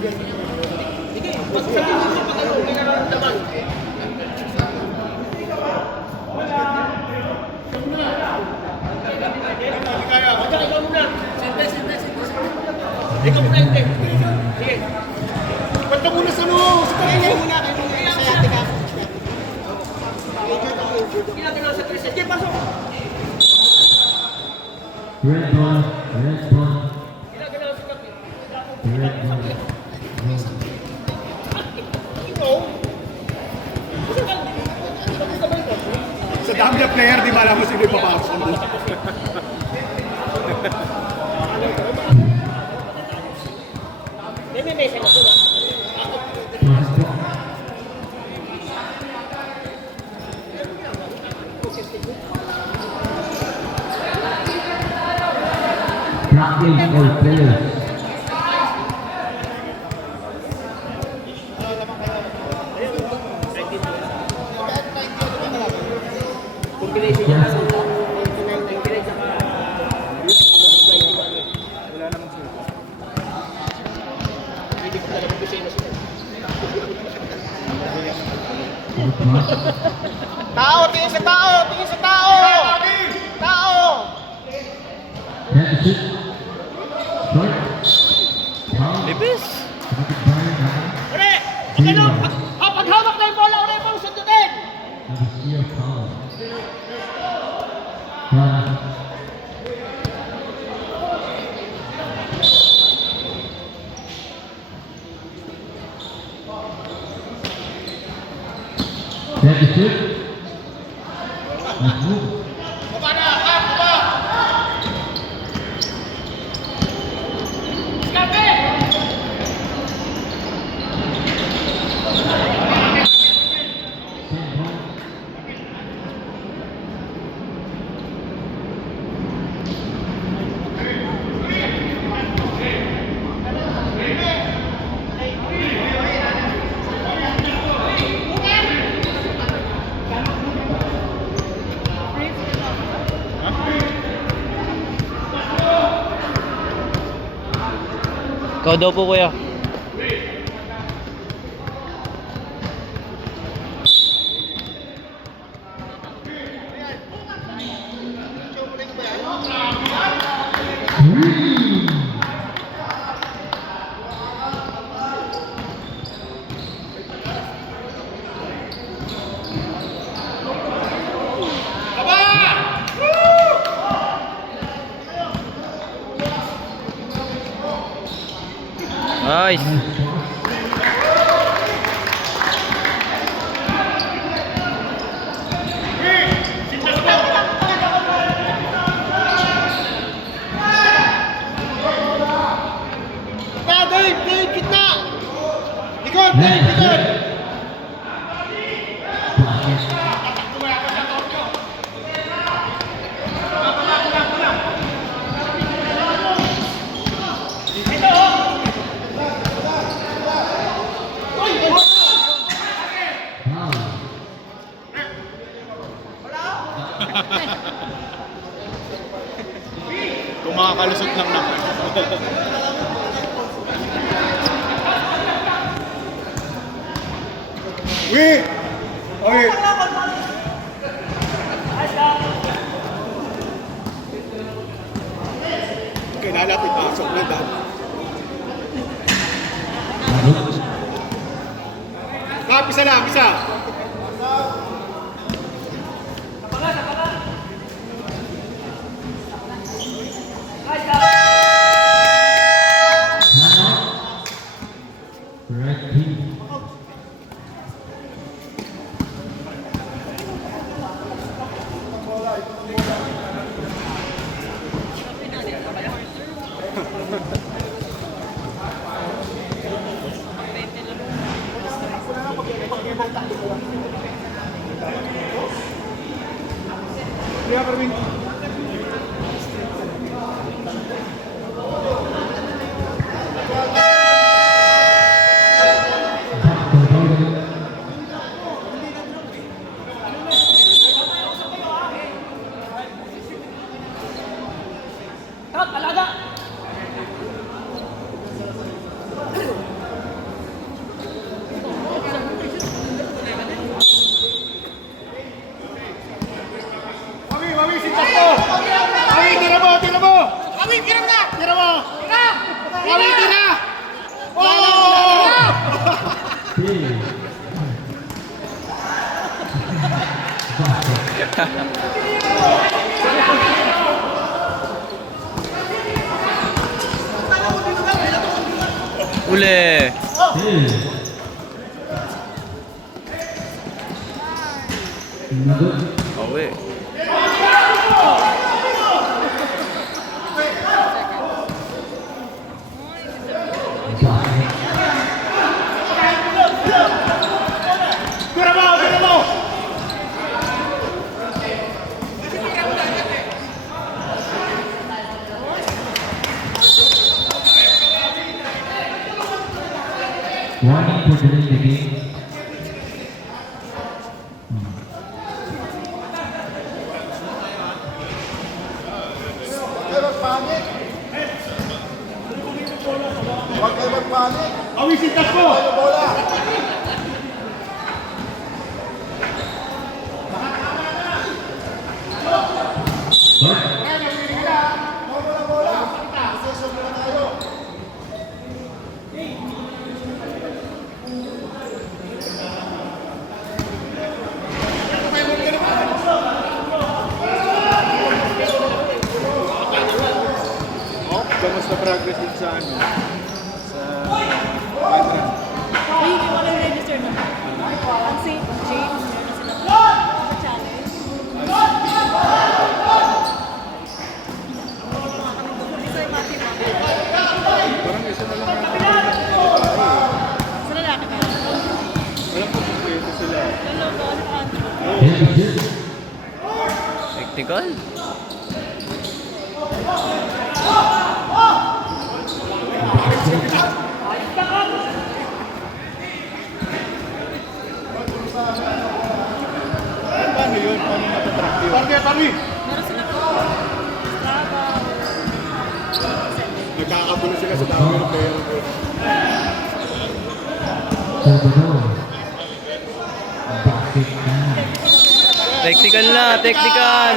Sige, pagsasabihin mo sa pag-along, may nararamdaman. Ikaw muna. Sente. Ikaw muna, hindi. Sige. Ba't ka muna sa mo? Kayo muna. Sa yate ka. Ginagawa sa 3 Sige, pasok. Red ball. Ginagawa sa kape. Red ball. Sa dami na player, di ba alam mo sino yung papasok mo? May mesa na ito. Practice all players. Combination niya kasi. 99 saka... Wala namang sino. Hindi ko talaga mag-usay na sila. Tao! Tingin sa tao! Tao! That's it. Short. Foul. Lipis. Ure! Ano? Pag hawak na yung bola, ure mo, sundutin! That is your foul. Foul. That is it. Let's move. Ikaw daw po, kuya. Nice. Dave, gitna! Likod! Kung makakalusot lang naman. Wait! Okay. Kailangan natin pasok na dahil. Isa lang. Red team. Kaya Carmen. Tira mo! Kami tira! Oh! Big. Uli. Big. Another. Awi. Basket. Tira mo! Tira mo! Warning for delaying the game. Huwag kayo magpanik. Awisin takbo! Tayo bola. Start. Bola, bola. Session muna tayo. Oh, kamusta progress din sa ano? Sa Padran? Ay, wala yung register na. Ang St. James, meron sila sa challenge. Isa yung Matthew Maki. Parang isa na lang natin. Sa lalaki ba? Alam ko kung pwede sila. Lalo, ano pa Andrew? Hit the shit. Technical. Paano yun? Paano natatrack yun? Party, party! Meron sila po. Strava. Nagkakagulo sila sa dami ng player ko. Salvador. Basket down. Technical na, technical.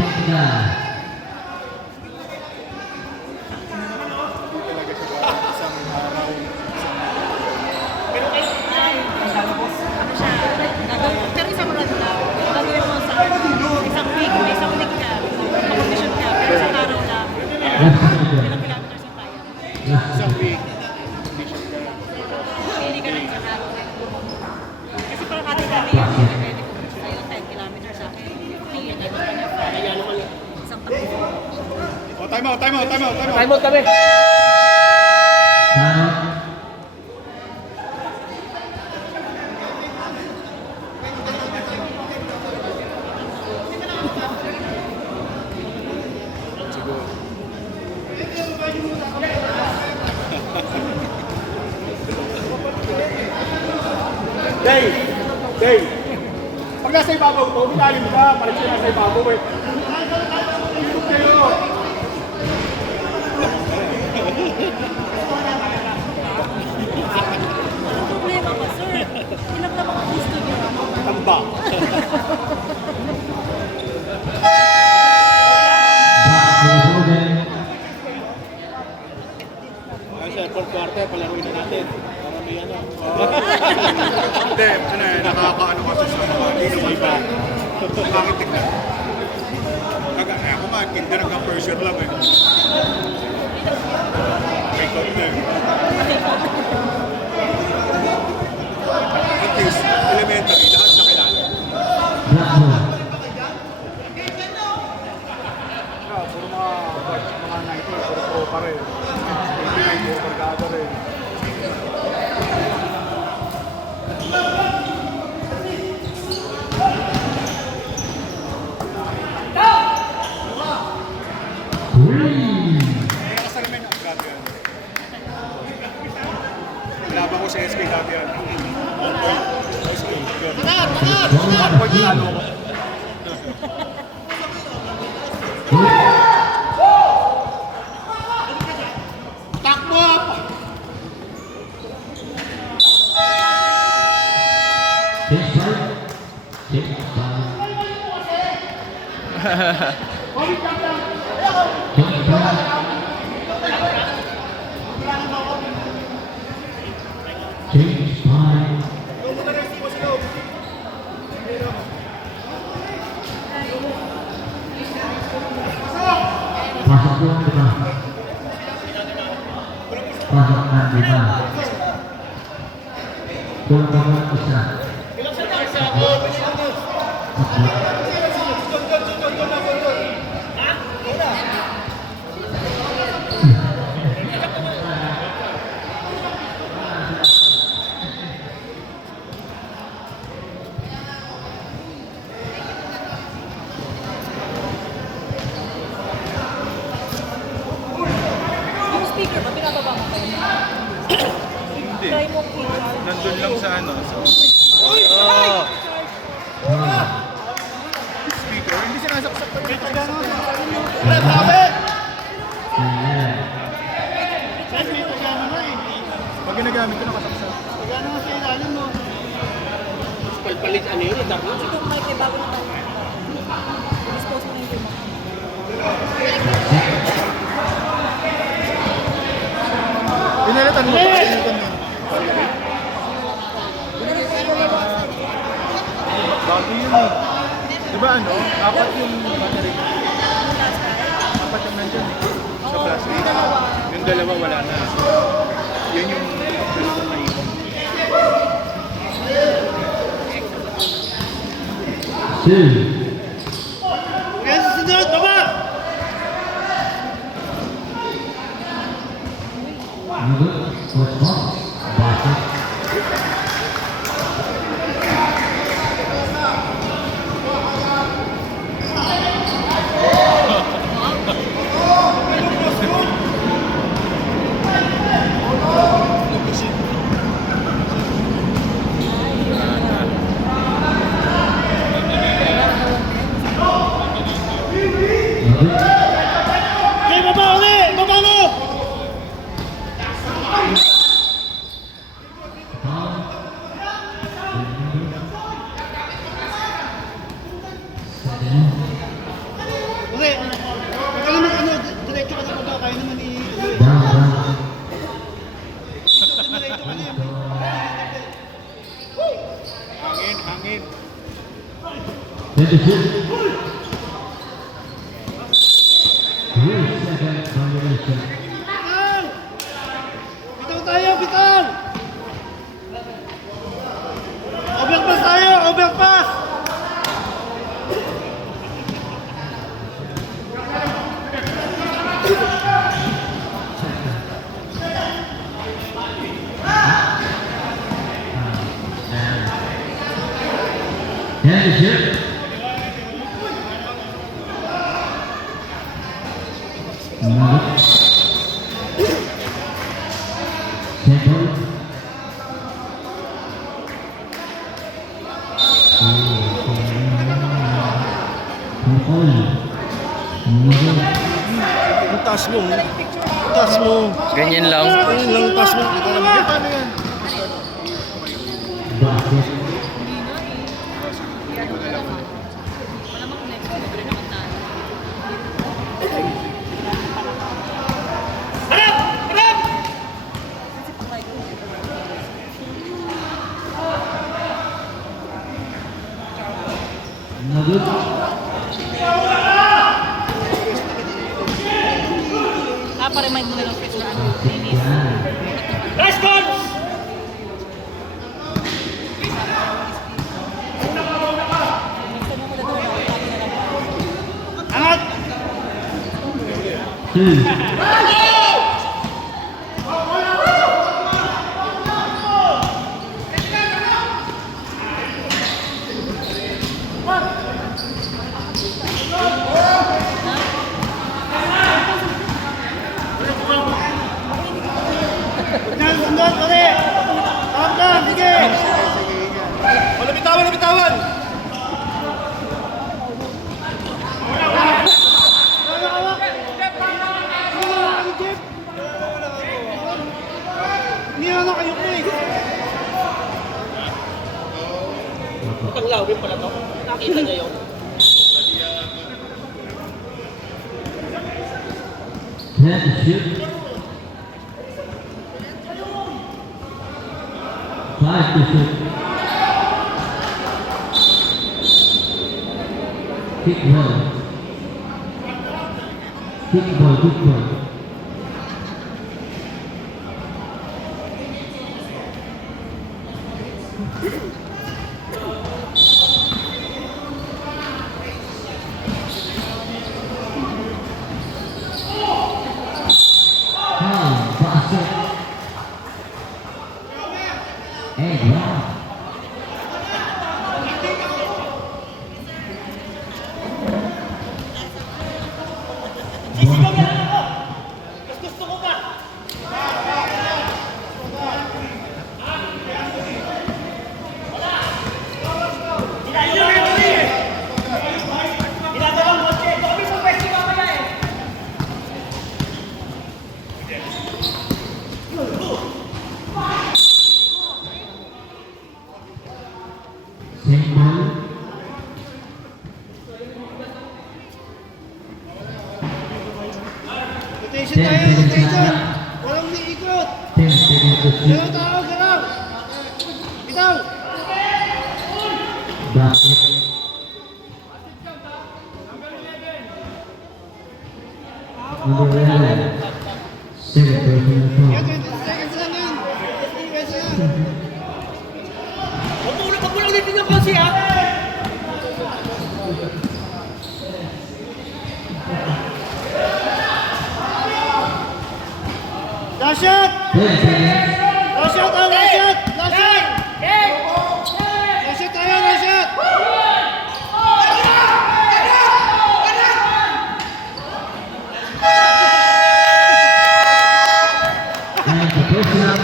Technical. Hindi talaga siya parang isang araw. Ay, ano siya? Pero isang run lang. Gagawin mo sa isang week. May isang week ka. Competition ka. Pero isang araw lang. Left side. Ilang kilometers ang kaya. Left Isang side. week. Hindi siya kaya. Pili ka ng isang araw. Kasi parang kati-kati yung pwede ko. Sa'yo 10 kilometers sa akin. 50 and ano ka na pa. Isang takbo. Oh, time out, time out, time out, time out. Time out kami. Time. Siguro. Dave! Dave! Pag nasa ibabaw to, minalim ka. Parang siya nasa ibabaw eh. Ilog kayo! Ang problema ko, sir. Ilang naman ako gusto niyo. Tamba. Back to the Golden. Ay, sir, fourth quarter, palaruin na natin. Para may ano. Hindi, ano eh, nakakaano kasi sa mga hindi naman ba. Bakit tignan? Ako nga, kinder hanggang first year lang eh. May counter. At least, elementary, lahat na kilala. Blackmore. Puro mga nighter, puro pro pa rin. 29 po pagkada rin. Three. Lakas na namin ang grabe yan. Laban ko sa SK dati yan. 1 point. SK. Yun. 1 point lalo ko. Takbo! This part. Six. Five. Take back. Change time. Pasok po ang 5. Pasok ang 5. Kulang pa mo ang 1. Yung speaker ba, pinababa mo kayo? Hindi. Try mo keyboard. Nandun lang sa ano, sa Oh. speaker. Hindi sinasaksak pa rin. Wala, sabi! Ayan. Guys, may tagama na eh. Pag ginagamit ko, nakasaksak. Tagama nga sa ilalim mo. Palpalit ano yun, dark yun. Ito, Mike, eh, bago na tayo. Dispose mo na yung remote. Pinalitan mo. Pinalitan mo. Bago yun eh. Diba ano? 4 yung battery. 4 yung nandyan eh. Sa plastic. Yung dalawa wala na. Yun yung gusto na iwan. Two. Kaya sa sinunod, baba! Number first box. Basket. Number Okay, baba ulit! Baba mo! Ulit! Huwag ka naman ano, diretso ka sa baba, kaya naman down. diretso ka na yun. Hangin, hangin. 26. 3-second violation. Bital! Bitaw tayo, bital! Overpass tayo, overpass! And the ship. Number. Settle. Ang taas mo. Taas mo. Ganyan lang. Ayun lang, taas mo. Ito naman. Paano yan? Basket. Malamang next week, pero naman tayo. Harap! Harap! Kasi pang Mike, Number. pa-remind mo na lang first na ano. Response! Minsan mo muna doon, sabi na lang. Angat! Sundot, pare! Tawag na, sige! Wala bitawan, wala bitawan! Hindi na kayo po eh. Ang lawin pala to. Nakita niya yun. Head shoot. 5 to shoot. Kick ball. Kick ball, kick ball. Foul, basket. And wow. Gusto ko ba? Same ball. Rotation tayo, rotation. Walang niikot. 10 seconds to shoot. Galaw tao, galaw. Ikaw. Basket. Number 11. 7 personal foul. 20 seconds lang yan. 15 pesos yan. Huwag mo lang ulitin yung kasi ha. Last shot! 10 seconds. Last shot! Last shot! Last shot! Last shot tayo! Last shot! And the personal.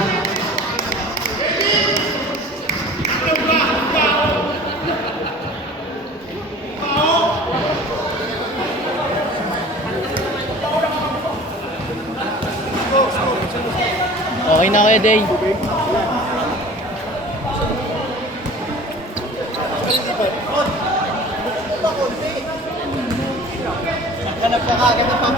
Okay na kayo, Day. Hanap ka kagad ng